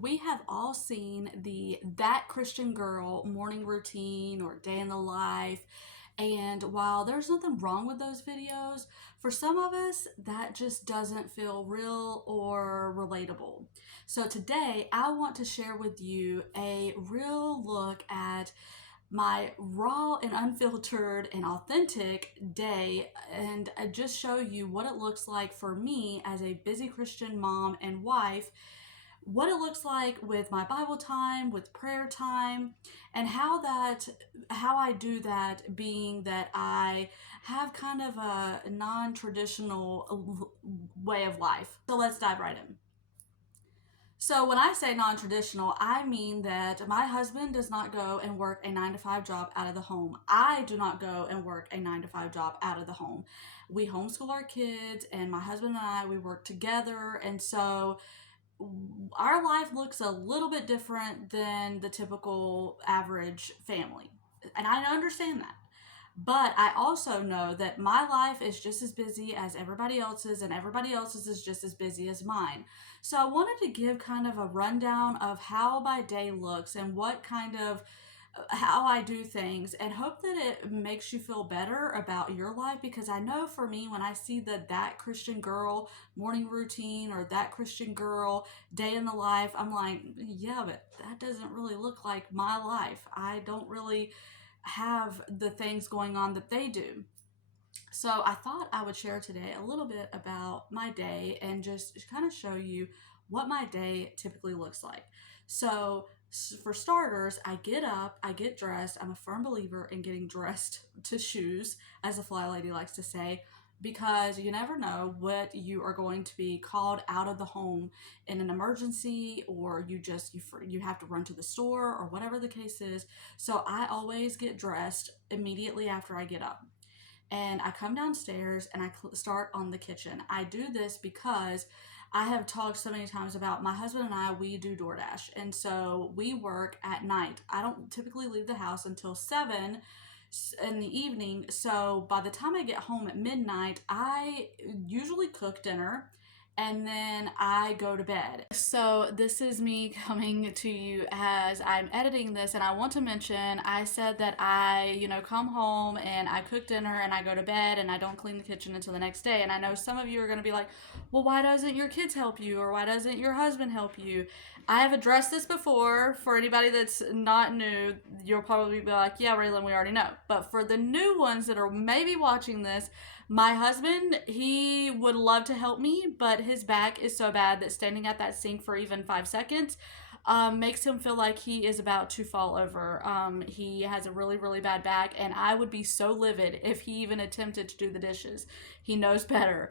we have all seen the That Christian Girl morning routine or day in the life. And while there's nothing wrong with those videos, for some of us, that just doesn't feel real or relatable. So today, I want to share with you a real look at my raw and unfiltered and authentic day and I just show you what it looks like for me as a busy Christian mom and wife, what it looks like with my Bible time, with prayer time, and how I do that, being that I have kind of a non-traditional way of life. So let's dive right in. So when I say non-traditional, I mean that my husband does not go and work a 9 to 5 job out of the home. I do not go and work a 9 to 5 job out of the home. We homeschool our kids, and my husband and I, we work together. And so our life looks a little bit different than the typical average family. And I understand that. But I also know that my life is just as busy as everybody else's, and everybody else's is just as busy as mine. So I wanted to give kind of a rundown of how my day looks and what kind of how I do things, and hope that it makes you feel better about your life, because I know for me, when I see That Christian Girl morning routine or That Christian Girl day in the life, I'm like, yeah, but that doesn't really look like my life. I don't really have the things going on that they do. So I thought I would share today a little bit about my day and just kind of show you what my day typically looks like. So for starters, I get up, I get dressed. I'm a firm believer in getting dressed to shoes, as a fly lady likes to say, because you never know what you are going to be called out of the home in an emergency, or you have to run to the store, or whatever the case is. So I always get dressed immediately after I get up, and I come downstairs and I start on the kitchen. I do this because I have talked so many times about my husband and I, we do DoorDash. And so we work at night. I don't typically leave the house until 7 in the evening. So by the time I get home at midnight, I usually cook dinner and then I go to bed. So this is me coming to you as I'm editing this, and I want to mention I said that I, come home and I cook dinner and I go to bed and I don't clean the kitchen until the next day. And I know some of you are going to be like, well, why doesn't your kids help you, or why doesn't your husband help you? I have addressed this before. For anybody that's not new, you'll probably be like, yeah, Raylynn, we already know. But for the new ones that are maybe watching this, my husband, he would love to help me, but his back is so bad that standing at that sink for even 5 seconds makes him feel like he is about to fall over. He has a really, really bad back, and I would be so livid if he even attempted to do the dishes. He knows better,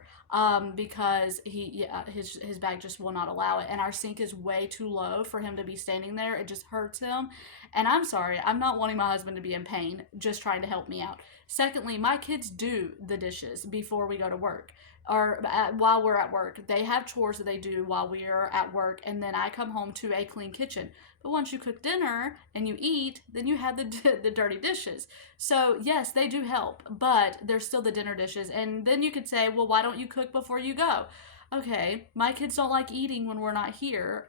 because his back just will not allow it, and our sink is way too low for him to be standing there. It just hurts him, and I'm sorry, I'm not wanting my husband to be in pain, just trying to help me out. Secondly, my kids do the dishes before we go to work, or while we're at work. They have chores that they do while we are at work, and then I come home to a clean kitchen. But once you cook dinner and you eat, then you have the dirty dishes. So yes, they do help, but they're still the dinner dishes. And then you could say, well, why don't you cook before you go? Okay, my kids don't like eating when we're not here.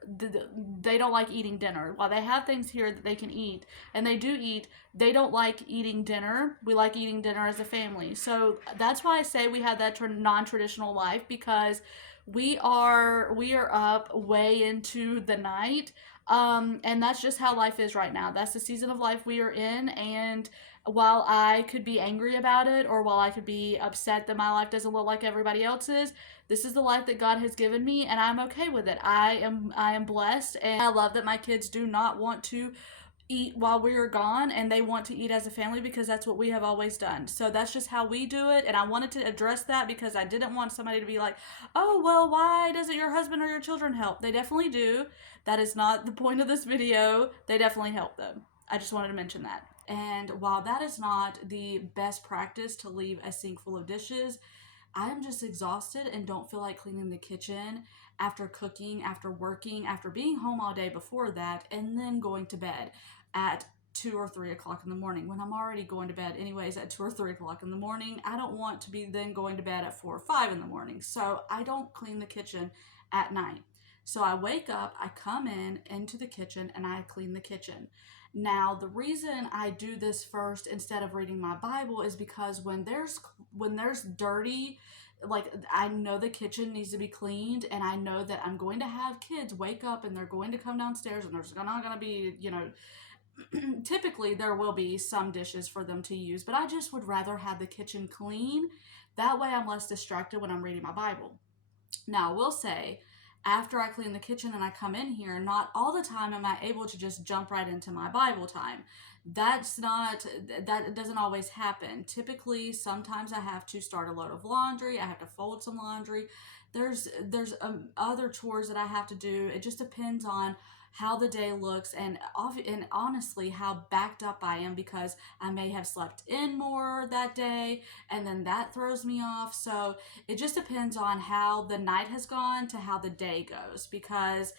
They don't like eating dinner. While they have things here that they can eat, and they do eat, they don't like eating dinner. We like eating dinner as a family. So that's why I say we have that non-traditional life, because we are up way into the night. And that's just how life is right now. That's the season of life we are in. And while I could be angry about it, or while I could be upset that my life doesn't look like everybody else's, this is the life that God has given me, and I'm okay with it. I am blessed, and I love that my kids do not want to eat while we are gone, and they want to eat as a family, because that's what we have always done. So that's just how we do it, and I wanted to address that because I didn't want somebody to be like, oh, well, why doesn't your husband or your children help? They definitely do. That is not the point of this video. They definitely help them. I just wanted to mention that. And while that is not the best practice to leave a sink full of dishes, I'm just exhausted and don't feel like cleaning the kitchen after cooking, after working, after being home all day before that, and then going to bed at 2 or 3 o'clock in the morning, when I'm already going to bed anyways at 2 or 3 o'clock in the morning. I don't want to be then going to bed at 4 or 5 in the morning. So I don't clean the kitchen at night. So I wake up, I come into the kitchen, and I clean the kitchen. Now, the reason I do this first instead of reading my Bible is because when there's dirty, like, I know the kitchen needs to be cleaned, and I know that I'm going to have kids wake up and they're going to come downstairs, and there's not going to be, typically there will be some dishes for them to use, but I just would rather have the kitchen clean. That way I'm less distracted when I'm reading my Bible. Now, I will say, after I clean the kitchen and I come in here, not all the time am I able to just jump right into my Bible time. That doesn't always happen. Typically, sometimes I have to start a load of laundry, I have to fold some laundry. There's other chores that I have to do. It just depends on how the day looks, and honestly how backed up I am, because I may have slept in more that day, and then that throws me off. So it just depends on how the night has gone to how the day goes, because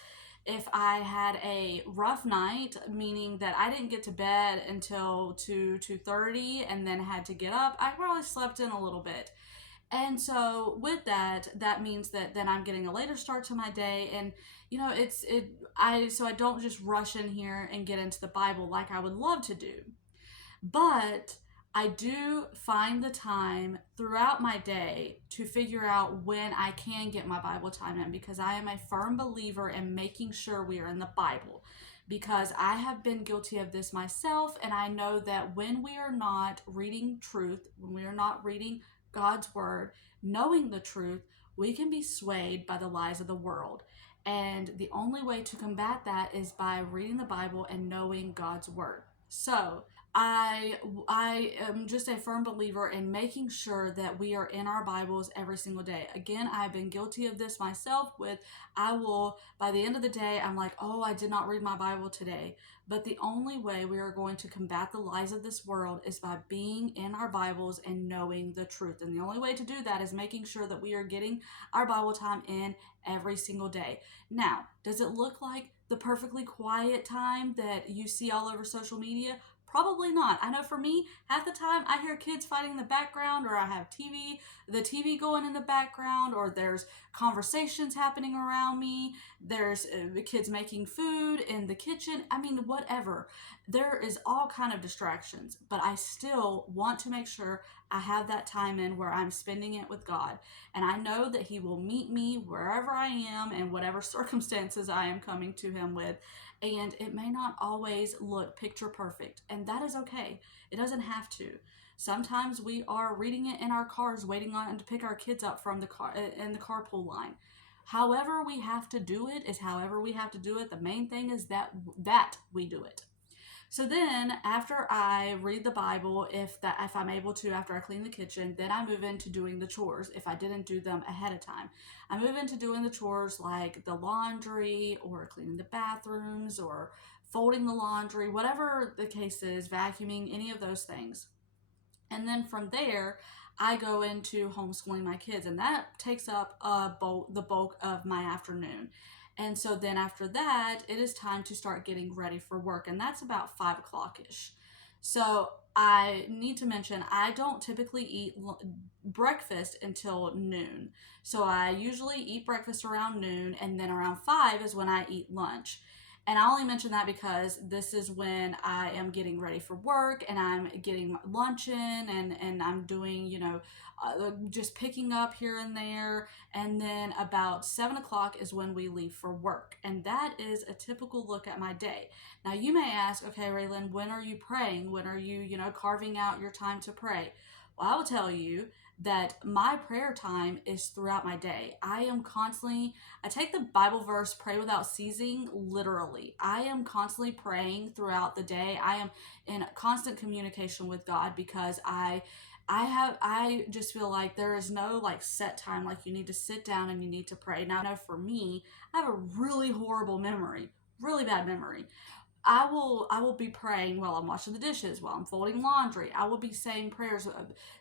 if I had a rough night, meaning that I didn't get to bed until 2:30 and then had to get up, I probably slept in a little bit. And so with that, that means that then I'm getting a later start to my day, and I don't just rush in here and get into the Bible like I would love to do. But I do find the time throughout my day to figure out when I can get my Bible time in, because I am a firm believer in making sure we are in the Bible. Because I have been guilty of this myself, and I know that when we are not reading truth, when we are not reading God's Word, knowing the truth, we can be swayed by the lies of the world. And the only way to combat that is by reading the Bible and knowing God's Word. So, I am just a firm believer in making sure that we are in our Bibles every single day. Again, I've been guilty of this myself. I will, by the end of the day, I'm like, oh, I did not read my Bible today. But the only way we are going to combat the lies of this world is by being in our Bibles and knowing the truth. And the only way to do that is making sure that we are getting our Bible time in every single day. Now, does it look like the perfectly quiet time that you see all over social media? Probably not. I know for me, half the time I hear kids fighting in the background, or I have the TV going in the background, or there's conversations happening around me. There's kids making food in the kitchen. I mean, whatever. There is all kind of distractions, but I still want to make sure I have that time in where I'm spending it with God. And I know that He will meet me wherever I am and whatever circumstances I am coming to Him with. And it may not always look picture perfect, and that is okay. It doesn't have to. Sometimes we are reading it in our cars, waiting on to pick our kids up from the car in the carpool line. However we have to do it is however we have to do it. The main thing is that we do it. So then, after I read the Bible, if I'm able to, after I clean the kitchen, then I move into doing the chores if I didn't do them ahead of time. I move into doing the chores like the laundry, or cleaning the bathrooms, or folding the laundry, whatever the case is, vacuuming, any of those things. And then from there, I go into homeschooling my kids, and that takes up the bulk of my afternoon. And so then after that, it is time to start getting ready for work, and that's about 5 o'clock ish. So I need to mention I don't typically eat breakfast until noon. So I usually eat breakfast around noon, and then around 5 is when I eat lunch. And I only mention that because this is when I am getting ready for work, and I'm getting lunch in, and I'm doing, just picking up here and there. And then about 7 o'clock is when we leave for work. And that is a typical look at my day. Now you may ask, okay, Raylynn, when are you praying? When are you, carving out your time to pray? Well, I will tell you that my prayer time is throughout my day. I take the Bible verse, pray without ceasing, literally. I am constantly praying throughout the day. I am in constant communication with God, because I just feel like there is no like set time, like you need to sit down and you need to pray. Now, I know for me, I have a really horrible memory, really bad memory. I will be praying while I'm washing the dishes, while I'm folding laundry. I will be saying prayers.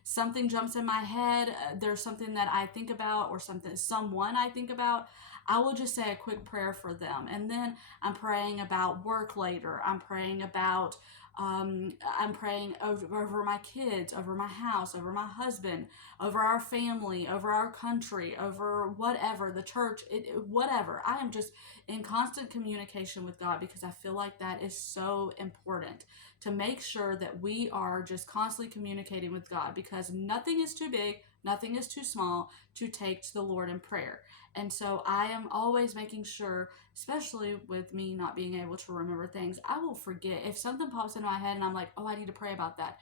Something jumps in my head. There's something that I think about, or someone I think about. I will just say a quick prayer for them, and then I'm praying about work later. I'm praying about I'm praying over my kids, over my house, over my husband, over our family, over our country, over whatever, the church, whatever. I am just in constant communication with God because I feel like that is so important to make sure that we are just constantly communicating with God, because nothing is too big, nothing is too small to take to the Lord in prayer. And so I am always making sure, especially with me not being able to remember things, I will forget. If something pops into my head and I'm like, oh, I need to pray about that.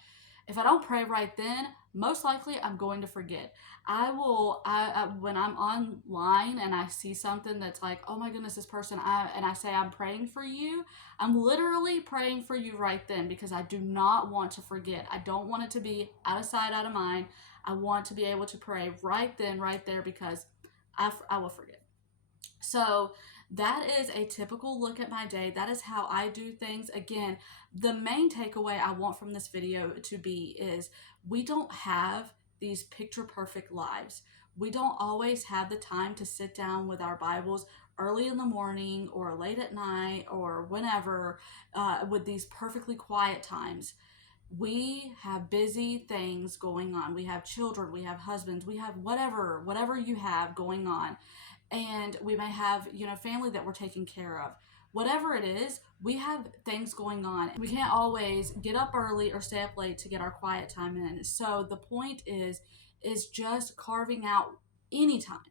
If I don't pray right then, most likely I'm going to forget. When I'm online and I see something that's like, oh my goodness, this person, and I say, I'm praying for you, I'm literally praying for you right then, because I do not want to forget. I don't want it to be out of sight, out of mind. I want to be able to pray right then, right there, because I will forget. So that is a typical look at my day. That is how I do things. Again, the main takeaway I want from this video to be is we don't have these picture perfect lives. We don't always have the time to sit down with our Bibles early in the morning or late at night or whenever, with these perfectly quiet times. We have busy things going on. We have children, we have husbands, we have whatever you have going on. And we may have, family that we're taking care of. Whatever it is, we have things going on. We can't always get up early or stay up late to get our quiet time in. So the point is just carving out anytime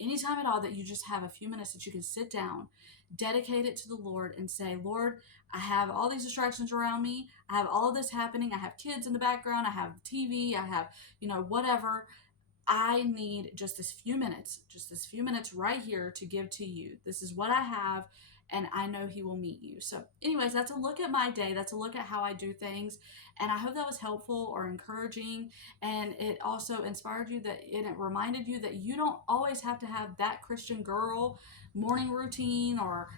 at all that you just have a few minutes that you can sit down, dedicate it to the Lord, and say, Lord, I have all these distractions around me. I have all of this happening. I have kids in the background. I have TV. I have, whatever. I need just this few minutes right here to give to you. This is what I have, and I know He will meet you. So, anyways, that's a look at my day. That's a look at how I do things. And I hope that was helpful or encouraging. And it also inspired you and it reminded you that you don't always have to have that Christian girl morning routine or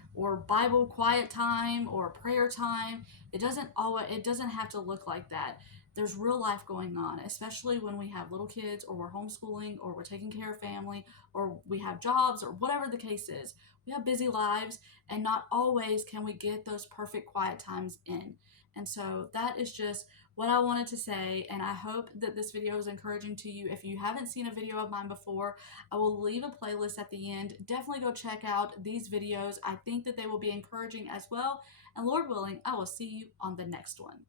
Bible quiet time or prayer time. It doesn't have to look like that. There's real life going on, especially when we have little kids or we're homeschooling or we're taking care of family or we have jobs or whatever the case is. We have busy lives, and not always can we get those perfect quiet times in. And so that is just what I wanted to say, and I hope that this video is encouraging to you. If you haven't seen a video of mine before, I will leave a playlist at the end. Definitely go check out these videos. I think that they will be encouraging as well, and Lord willing, I will see you on the next one.